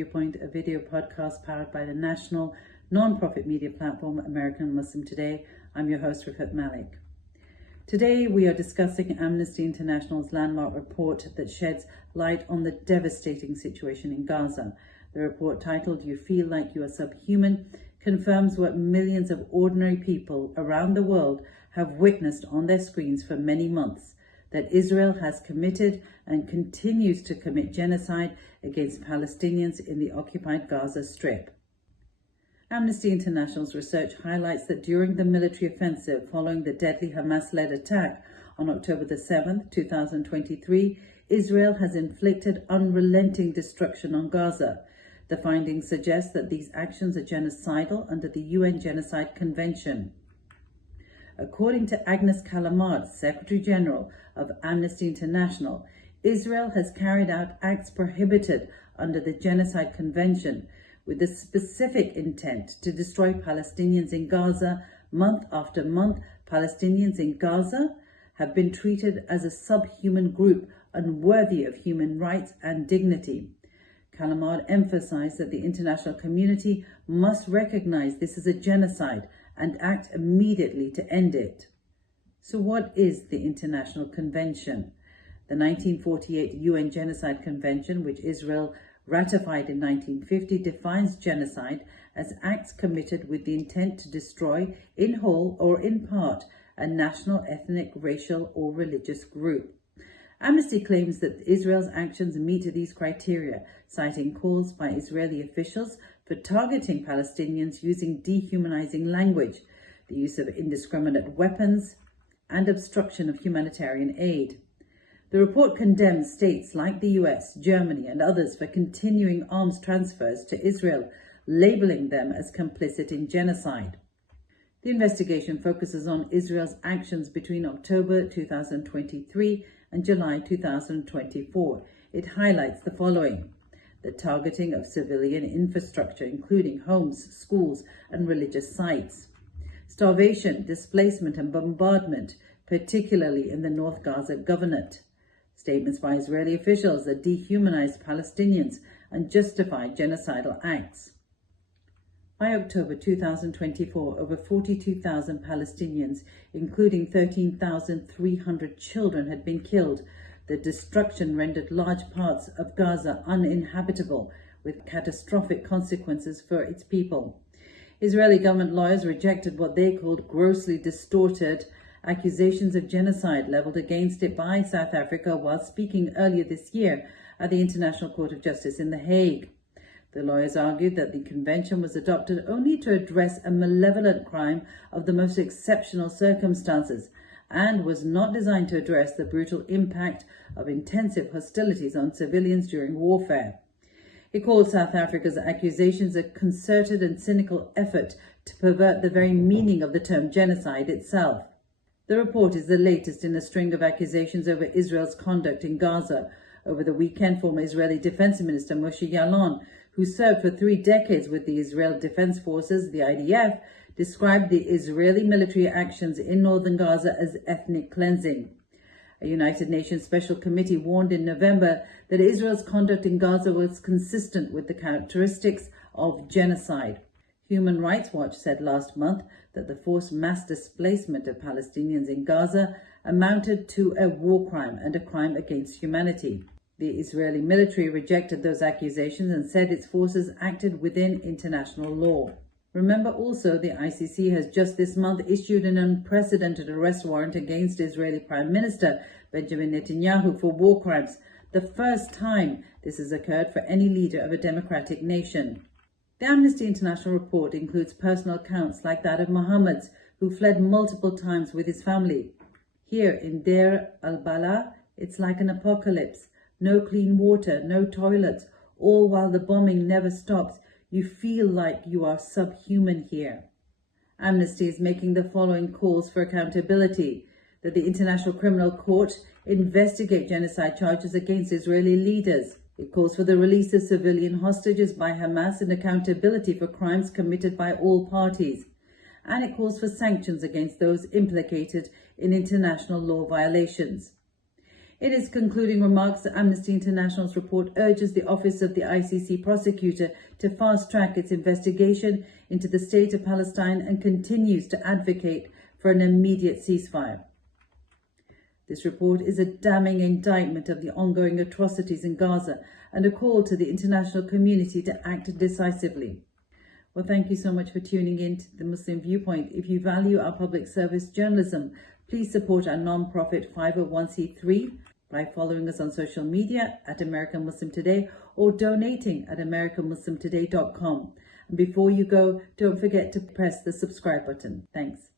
Viewpoint, a video podcast powered by the national non-profit media platform American Muslim Today. I'm your host, Rifat Malik. Today we are discussing Amnesty International's landmark report that sheds light on the devastating situation in Gaza. The report, titled "You Feel Like You Are Subhuman," confirms what millions of ordinary people around the world have witnessed on their screens for many months, that Israel has committed and continues to commit genocide against Palestinians in the occupied Gaza Strip. Amnesty International's research highlights that during the military offensive following the deadly Hamas-led attack on October the 7th, 2023, Israel has inflicted unrelenting destruction on Gaza. The findings suggest that these actions are genocidal under the UN Genocide Convention. According to Agnès Callamard, Secretary General of Amnesty International, Israel has carried out acts prohibited under the Genocide Convention with the specific intent to destroy Palestinians in Gaza. Month after month, Palestinians in Gaza have been treated as a subhuman group, unworthy of human rights and dignity. Callamard emphasized that the international community must recognize this as a genocide and act immediately to end it. So what is the International Convention? The 1948 UN Genocide Convention, which Israel ratified in 1950, defines genocide as acts committed with the intent to destroy, in whole or in part, a national, ethnic, racial or religious group. Amnesty claims that Israel's actions meet these criteria, citing calls by Israeli officials for targeting Palestinians using dehumanizing language, the use of indiscriminate weapons, and obstruction of humanitarian aid. The report condemns states like the US, Germany, and others for continuing arms transfers to Israel, labeling them as complicit in genocide. The investigation focuses on Israel's actions between October 2023 and July 2024. It highlights the following: the targeting of civilian infrastructure, including homes, schools, and religious sites; starvation, displacement, and bombardment, particularly in the North Gaza Governorate; statements by Israeli officials that dehumanize Palestinians and justify genocidal acts. By October 2024, over 42,000 Palestinians, including 13,300 children, had been killed. The destruction rendered large parts of Gaza uninhabitable, with catastrophic consequences for its people. Israeli government lawyers rejected what they called grossly distorted accusations of genocide leveled against it by South Africa while speaking earlier this year at the International Court of Justice in The Hague. The lawyers argued that the convention was adopted only to address a malevolent crime of the most exceptional circumstances and was not designed to address the brutal impact of intensive hostilities on civilians during warfare. It called South Africa's accusations a concerted and cynical effort to pervert the very meaning of the term genocide itself. The report is the latest in a string of accusations over Israel's conduct in Gaza. Over the weekend, former Israeli Defense Minister Moshe Yaalon, who served for 3 decades with the Israel Defense Forces, the IDF, described the Israeli military actions in northern Gaza as ethnic cleansing. A United Nations Special Committee warned in November that Israel's conduct in Gaza was consistent with the characteristics of genocide. Human Rights Watch said last month that the forced mass displacement of Palestinians in Gaza amounted to a war crime and a crime against humanity. The Israeli military rejected those accusations and said its forces acted within international law. Remember also, the ICC has just this month issued an unprecedented arrest warrant against Israeli Prime Minister Benjamin Netanyahu for war crimes, the first time this has occurred for any leader of a democratic nation. The Amnesty International report includes personal accounts like that of Mohammed's, who fled multiple times with his family. Here in Deir al-Balah, it's like an apocalypse. No clean water, no toilets, all while the bombing never stops. You feel like you are subhuman here. Amnesty is making the following calls for accountability: that the International Criminal Court investigate genocide charges against Israeli leaders. It calls for the release of civilian hostages by Hamas and accountability for crimes committed by all parties. And it calls for sanctions against those implicated in international law violations. In its concluding remarks, Amnesty International's report urges the Office of the ICC prosecutor to fast-track its investigation into the state of Palestine and continues to advocate for an immediate ceasefire. This report is a damning indictment of the ongoing atrocities in Gaza and a call to the international community to act decisively. Well, thank you so much for tuning in to the Muslim Viewpoint. If you value our public service journalism, please support our non-profit 501c3 by following us on social media at American Muslim Today or donating at AmericanMuslimToday.com. And before you go, don't forget to press the subscribe button. Thanks.